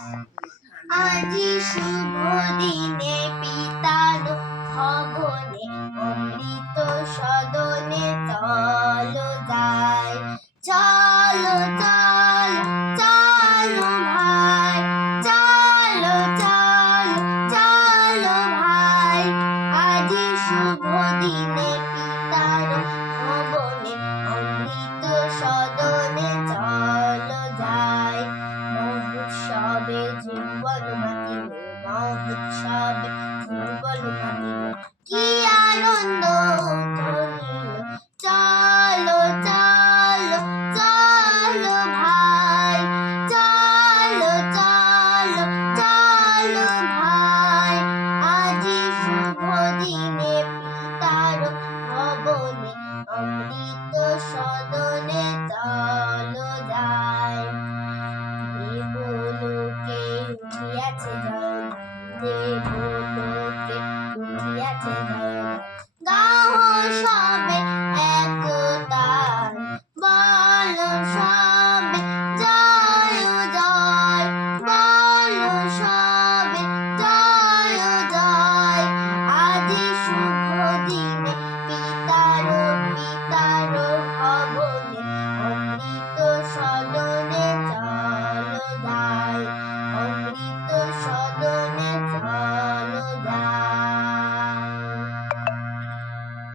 আজি শুভ দিনে পিতার ভবনে অমৃত সদনে চলো যাই, চলো চলো চলো ভাই, চলো চলো চলো ভাই। আজি শুভ দিনে পিতার ভবনে অমৃত সদনে চলো যাই। মহোৎসবে জীবন মাতিল, মহোৎসবে জীবন মাতিল, কি আনন্দ